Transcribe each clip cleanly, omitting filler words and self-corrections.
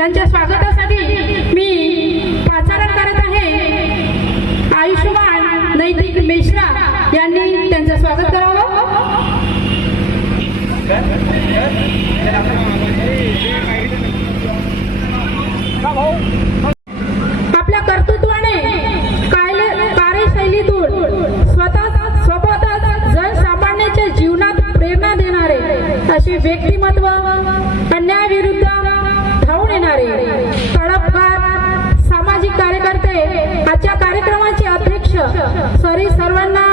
यांच्या स्वागतासाठी मी प्रचारण करत आहे। आयुष्यमान नैतिक मिश्रा यांनी त्यांचं स्वागत करावं। आपल्या कर्तृत्वाने कार्यशैलीतून स्वतःच जनसामान्यांच्या जीवनात प्रेरणा देणारे असे व्यक्तिमत्व, अन्यायाविरुद्ध धावून येणारे तळपगार सामाजिक कार्यकर्ते, आजच्या कार्यक्रमाचे अध्यक्ष सर्वांना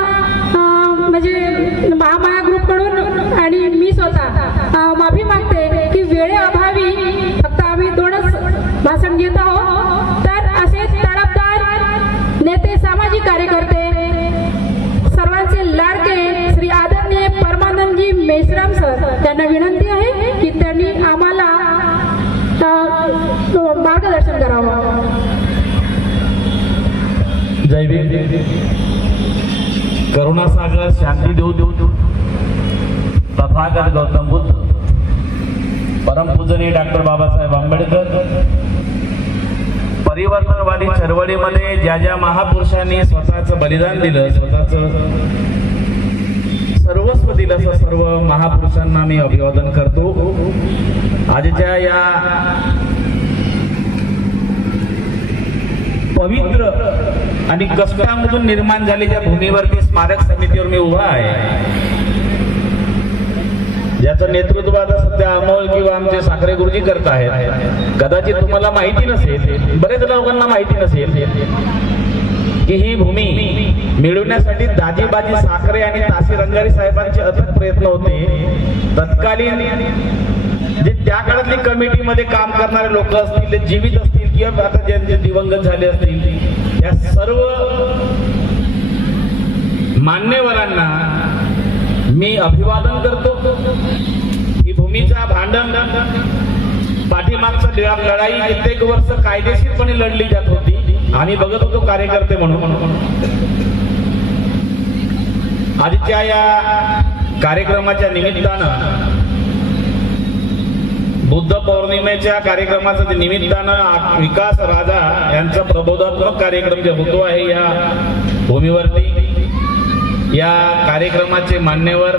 म्हणजे महामाया ग्रुपकडून आणि मी स्वतः माफी मागते की वेळेअभावी फक्त आम्ही दोनच भाषण घेत आहोत। तर असे तळपदार नेते, सामाजिक कार्यकर्ते, सर्वांचे लाडके श्री आदरणीय परमानंदजी मेश्राम सर, त्यांना विनंती आहे की त्यांनी आम्हाला मार्गदर्शन करावं। जय भीम। करुणा सागर शांती देऊ तथागत गौतम बुद्ध, परमपूजनीय डॉक्टर बाबासाहेब आंबेडकर, परिवर्तनवादी चळवळीमध्ये ज्या ज्या महापुरुषांनी स्वतःचं बलिदान दिलं, स्वतःचं सर्वस्व दिलं, असं सर्व महापुरुषांना मी अभिवादन करतो। आजच्या या पवित्र आणि कष्टामधून निर्माण झालेल्या भूमीवरती स्मारक समितीवर मी उभा आहे, ज्याचं नेतृत्व आता सध्या अमोल किंवा आमचे साखरे गुरुजी करत आहेत। कदाचित तुम्हाला माहिती नसेल, बरेच लोकांना माहिती नसेल की ही भूमी मिळवण्यासाठी दाजीबाजी साखरे आणि तासी रंगारी साहेबांचे अथक प्रयत्न होते। तत्कालीन जे त्या काळातली कमिटीमध्ये काम करणारे लोक असतील, ते जीवित असतील किंवा आता ज्यांचे दिवंगत झाले असतील, या सर्व मान्यवरांना मी अभिवादन करतो। ही भूमीचा भांडण पाठीमागचा लढाई कित्येक वर्ष कायदेशीरपणे लढली जात होती। आम्ही बघत होतो कार्यकर्ते म्हणून। आजच्या या कार्यक्रमाच्या निमित्तानं, बुद्ध पौर्णिमेच्या कार्यक्रमाच्या निमित्तानं विकास राजा यांचा प्रबोधात्मक कार्यक्रम जे होतो आहे या भूमीवरती, या कार्यक्रमाचे मान्यवर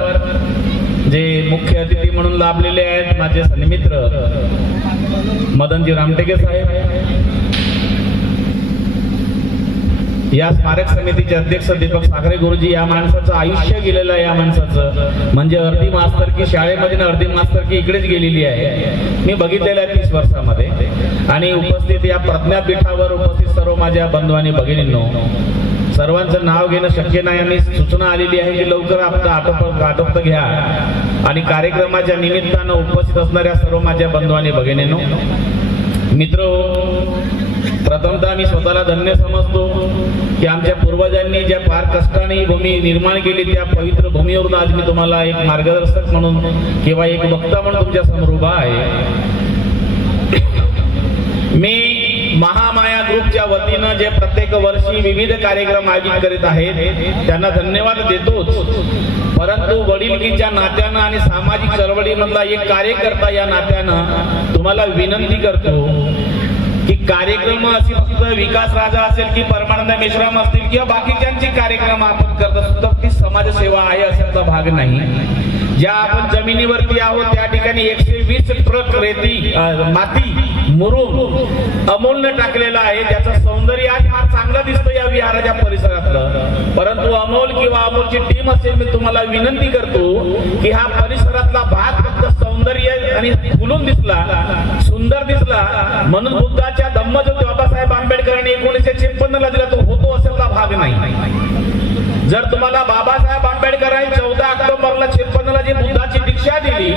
जे मुख्य अतिथी म्हणून लाभलेले आहेत, माझे सन्मित्र मदनजी रामटेके साहेब, या स्मारक समितीचे अध्यक्ष दीपक साखरे गुरुजी, या माणसाचं आयुष्य गेलेलं आहे, या माणसाचं म्हणजे अर्धी मास्तर की शाळेमध्ये अर्धी मास्तर की इकडेच गेलेली आहे, मी बघितलेलं आहे 30 वर्षामध्ये। आणि उपस्थित या प्रज्ञापीठावर उपस्थित सर्व माझ्या बंधू आणि भगिनींनो, सर्वांचं नाव घेणं शक्य नाही आणि सूचना आलेली आहे की लवकर आपलं आटोपत घ्या। आणि कार्यक्रमाच्या निमित्तानं उपस्थित असणाऱ्या सर्व माझ्या बंधू आणि भगिनींनो, मित्र, प्रथमतः मी स्वतःला धन्य समजतो की आमच्या पूर्वजांनी ज्या फार कष्टाने ही भूमी निर्माण केली, त्या पवित्र भूमीवरून आज मी तुम्हाला एक मार्गदर्शक म्हणून किंवा एक वक्ता म्हणून तुमच्या समोर उभा आहे। मी महामाया ग्रुपच्या वतीनं जे प्रत्येक वर्षी विविध कार्यक्रम आयोजित करीत आहेत त्यांना धन्यवाद देतोच, परंतु वडिलकीच्या नात्यानं आणि सामाजिक चळवळीमधला एक कार्यकर्ता या नात्यानं तुम्हाला विनंती करतो की कार्यक्रम असे फक्त विकास राजा असेल की परमानंद मेश्राम असतील किंवा बाकीच्यांचे कार्यक्रम आपण करत असतो, ती समाजसेवा आहे अशाचा भाग नाही। ज्या आपण जमिनीवरती आहोत त्या ठिकाणी 120 ट्रक रेती, माती, मुरुम अमोलनं टाकलेलं आहे, ज्याचं सौंदर्य आज फार चांगलं दिसतं या विहाराच्या परिसरातलं। परंतु अमोल किंवा अमोलची टीम असेल, मी तुम्हाला विनंती करतो की हा परिसरातला भाग फक्त सौंदर्य आणि फुलून दिसला, सुंदर दिसला म्हणून बुद्धाच्या धम्म जो बाबासाहेब आंबेडकरांनी 1956 ला दिला तो होतो अशातला भाग नाही। जर तुम्हाला बाबासाहेब आंबेडकरांनी 14 ऑक्टोबरला 56 ला जी बुद्धाची दीक्षा दिली,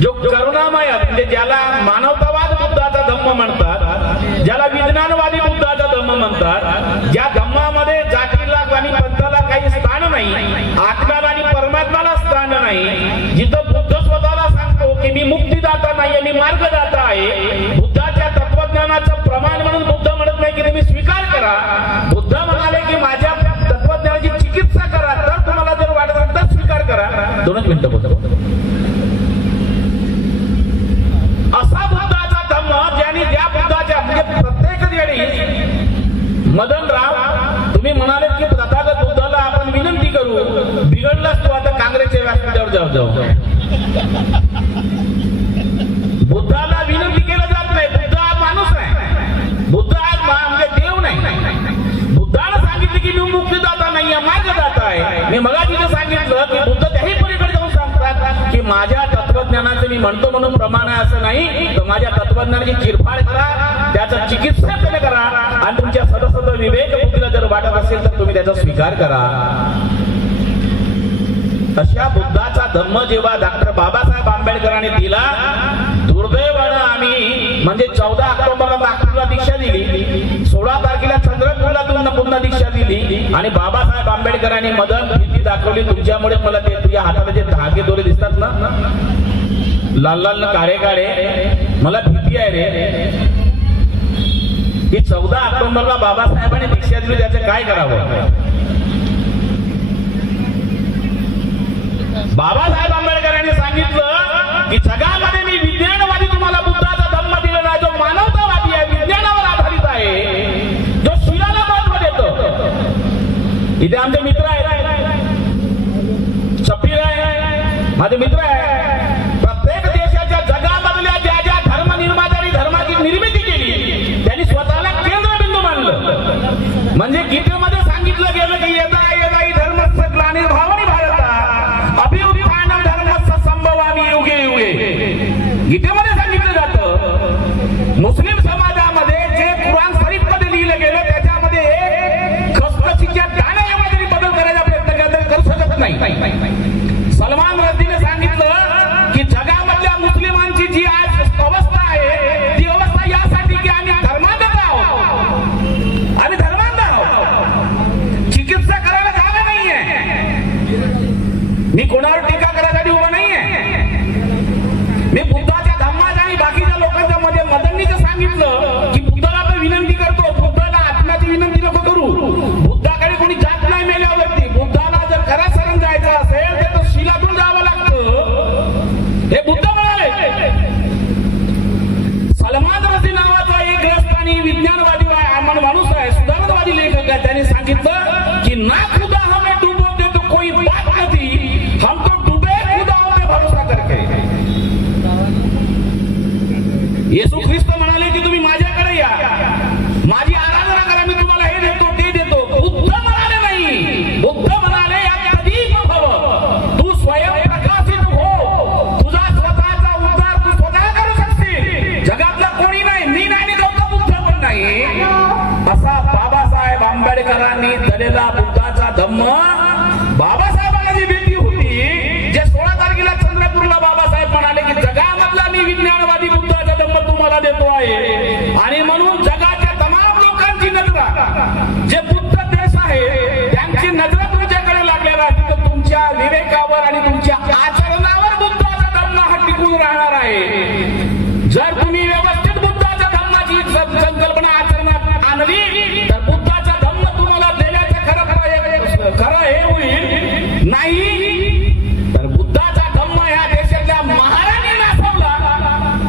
जो करुणामय म्हणजे ज्याला मानवतावाद बुद्धाचा धम्म म्हणतात, ज्याला विज्ञानवादी बुद्धाचा धम्म म्हणतात, ज्या धम्मामध्ये जातीला आणि पंथाला काही स्थान नाही, आत्म्याला आणि परमात्म्याला स्थान नाही, जिथं बुद्ध स्वतःला सांगतो की मी मुक्तीदाता नाही, मी मार्गदाता आहे, बुद्धाच्या तत्वज्ञानाचं प्रमाण म्हणून बुद्ध म्हणत नाही की तुम्ही स्वीकार करा, बुद्ध म्हणाले की माझ्या तत्वज्ञानाची चिकित्सा करा, तर तुम्हाला जर वाटत असेल तर स्वीकार करा। 2 मिनिटं बोलतो। असा बुद्धाचा धम्म तुम्ही म्हणाले की तथागत बुद्धाला आपण विनंती करू, बिघडलास तू आता काँग्रेसच्या व्यासपीठावर जाऊ. बुद्धाला विनंती केलं जात नाही. बुद्ध हा माणूस आहे. बुद्ध हा म्हणजे देव नाही. बुद्धाला सांगितलं की मी मुक्तिदाता नाहीये, मार्गदाता आहे. मी मगाशी जे सांगितलं की बुद्ध त्याही पलीकडे जाऊन सांगतात की माझ्या तत्वज्ञानाचं मी म्हणतो म्हणून प्रमाण आहे असं नाही, तर माझ्या तत्वज्ञानाची चिरफाड करा, त्याचं चिकित्सा करा आणि तुमच्या सदसद विवेक बुद्धीला जर वाटत असेल तर तुम्ही त्याचा स्वीकार करा. अशा बुद्धाचा धम्म जेव्हा डॉक्टर बाबासाहेब आंबेडकरांनी दिला, दुर्दैवानं आम्ही म्हणजे 14 ऑक्टोबरला नागपूरला दीक्षा दिली, 16 तारखेला चंद्रपूरला पुन्हा दीक्षा दिली आणि बाबासाहेब आंबेडकरांनी मदन भीती दाखवली. तुमच्यामुळे मला ते तुझ्या हाताला जे धागे दोरे दिसतात ना, लाल लाल काळे काळे, मला भीती आहे रे की 14 ऑक्टोबरला बाबासाहेबांनी दीक्षा दिली, त्याचं काय करावं. बाबासाहेब आंबेडकरांनी सांगितलं की जगामध्ये मी विज्ञानवादी तुम्हाला बुद्धाचा धम्म दिलेला आहे, जो मानवतावादी आहे, विज्ञानावर आधारित आहे, जो शिलाला महत्व देतो. इथे आमचे मित्र आहेत, शफीर आहे, माझे मित्र आहे. प्रत्येक देशाच्या जगामधल्या ज्या ज्या धर्मनिर्मात्यांनी धर्माची निर्मिती केली त्यांनी स्वतःला केंद्रबिंदू मानलं. म्हणजे गीतेमध्ये सांगितलं गेलं की यदा यदा हि धर्मस्य ग्लानिर्भावनी भारता अभिवृद्धानं धर्मस्य संभवामी युगे युगे. गीतेमध्ये सांगितलं जातं मुस्लिम समाजामध्ये जे कुराण शरीफ मध्ये लिहिलं गेलं त्याच्यामध्ये खसखशीच्या दाण्याएवढा जरी बदल करायचा प्रयत्न केला तरी करू शकत नाही. सलमान रश्दीने सांगितलं की जगामधल्या मुस्लिमांची जी आज अवस्था आहे ती अवस्था यासाठी की आम्ही धर्मांध आहोत, आम्ही धर्मांध आहोत. चिकित्सा करायला जागा नाहीये. मी कोणावर टीका करायसाठी उभा नाहीये. मी बुद्धाच्या धम्माच्या आणि बाकीच्या लोकांच्या मध्ये मदनीचं सांगितलं की बुद्धाला आपण विनंती करतो, बुद्धाला आत्म्याची विनंती नको करू. बुद्धाकडे कोणी जात नाही मेल्यावरती. बुद्धाला जर खरा शरण जायचं असेल तर शिलातून जावं लागतं, हे बुद्ध म्हणाले. सलमान रश्दी नावाचा एक ग्रस्तानी विज्ञानवादी माणूस आहे, सुधारणवादी लेखक आहे, त्यांनी सांगितलं की ना खुदा हमें डुबो दे तो कोई बात नहीं, हम तो डुबे खुदाओं पे भरोसा करके. येशू ख्रिस्त म्हणाले की तुम्ही माझ्याकडे या, माझी आराधना करा, मी तुम्हाला हे देतो ते देतो. बुद्ध म्हणाले नाही. बुद्ध म्हणाले या कधीच भव, तू स्वयं प्रकाशित हो, तुझा स्वतःचा उद्धार तू स्वतः करू शकशील. जगातला कोणी नाही, मी नाही आणि गौतम बुद्ध पण नाही. असा बाबासाहेब आंबेडकरांनी दिलेला बुद्धाचा धम्म बाबासाहेबांना जी भीती होती, जे 16 तारखेला चंद्रपूरला बाबासाहेब म्हणाले की जगामधला मी विज्ञानवादी बुद्धाचा धम्म तुम्हाला देतो आहे. आणि म्हणून जगाच्या तमाम लोकांची नजर जे बुद्ध देश आहे त्यांची नजर तुमच्याकडे लागलेला आहे. तर तुमच्या विवेकावर आणि तुमच्या आचरणावर बुद्धाचा धम्म हा टिकून राहणार आहे. जर तुम्ही व्यवस्थित बुद्धाच्या धम्माची संकल्पना आचरणात आणली तर बुद्धाचा धम्म तुम्हाला देण्याचं खरं हे होईल. नाही तर बुद्धाचा धम्म ह्या देशाच्या महाराणी नाचवला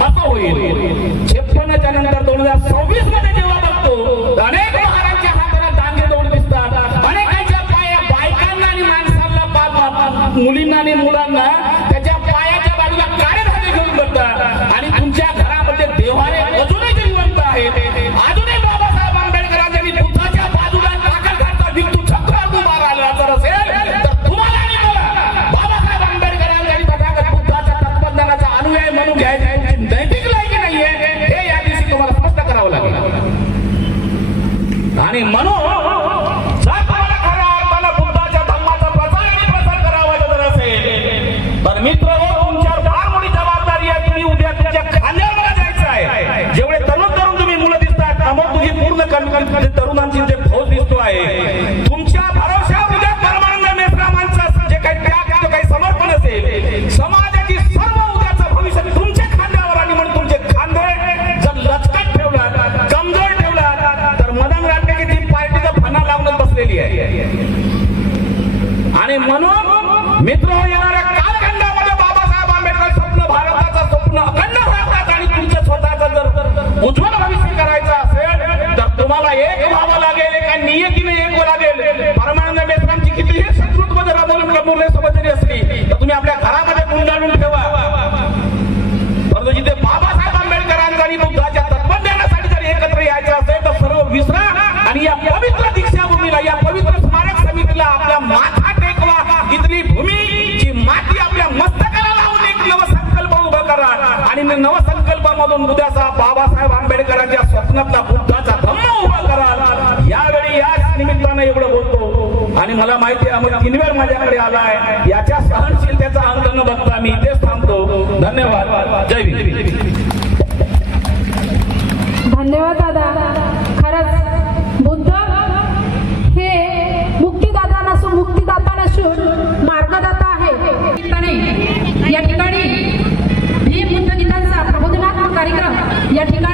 असं होईल. 56च्या नंतर 2026 मध्ये जेव्हा बघतो अनेक महाराजांच्या हाताला दांगे दौड दिसतात, अनेकांच्या पाया बायकांना आणि माणसांना, मुलींना आणि मुलांना त्याच्या पायाच्या बाजूला काळे धागे घेऊन बसतात. आणि तुमच्या घरामध्ये देवाने अजूनही जिवंत आहेत. अजूनही बाबासाहेब आंबेडकरांनी बुद्धाच्या बाजूला टाकल घातला विकू छक्कर उभा राहिला जर असेल तर तुम्हाला आणि मला बाबासाहेब आंबेडकरांनी तथागत बुद्धाच्या तत्वज्ञानाचा अनुयायी म्हणून घ्यायची तुमची नैतिक लायकी नाहीये हे या दिवशी तुम्हाला स्पष्ट करावं लागेल. आणि म्हणून जर तुम्हाला खऱ्या अर्थानं बुद्धाच्या धम्माचा प्रचार आणि प्रसार करावा जर असेल तर मित्र तुमच्यावर फार मोठी जबाबदारी आहे. तुम्ही उद्या तुमच्या खांद्यावर मला जायचं आहे. जेवढे तरुण तुम्ही मुलं दिसतात समोर तुझी पूर्ण कमी तरुणांची जे फौज दिसतो आहे, तुमच्या भरोश्यावर उद्या परमानंद मेश्रामांचं जे काही त्याग जे काही समर्पण असेल, समाजाची सर्व उद्याचं भविष्य तुमच्या खांद्यावर. आणि म्हणून तुमचे खांदे जर लचकट ठेवला, कमजोर ठेवला तर मदन राटके ती पार्टीचा फणा लावून बसलेली आहे. आणि म्हणून मित्र येणाऱ्या कालखंडामध्ये बाबासाहेब आंबेडकर स्वप्न भारताचं स्वप्न अखंड भारतात आणि तुमचं स्वतःचं जर उज्ज्वल भविष्य करायचं असेल तर तुम्हाला एक व्हावं लागेल. एका नियतीने एक लागेल. परमानंद मेश्रामची कितीही संस्कृत मध्ये राबवली सोबत जरी असली तर तुम्ही आपल्या घरामध्ये गुंडाळून ठेवा. परंतु जिथे बाबासाहेब आंबेडकरांचा आणि बुद्धाच्या तत्वज्ञानासाठी जर एकत्र यायचं असेल तर सर्व विसरा आणि या पवित्र दीक्षाभूमीला, या पवित्र स्मारक समितीला आपला माथा टेकवा. इथली भूमी जी माती आपल्या मस्तकाला लावून एक नवसंकल्प उभा करा आणि नवसंकल्पामधून उद्याचा बाबासाहेब आंबेडकरांच्या स्वप्नातला बुद्धाचा धम्म उभा करा. यावेळी याच निमित्ताने एवढं बोलतो आणि मला माहिती आहे मग 3 वेळ माझ्याकडे आलाय. याच्या सहनशीलतेचा अंत न बघता मी इथेच थांबतो. धन्यवाद. जय भीम. धन्यवाद दादा. खरंच बुद्ध हे मुक्तिदाता नसून मार्गदाता आहे. या ठिकाणी भीम बुद्ध गीतांचा प्रबोधनात्मक कार्यक्रम या ठिकाणी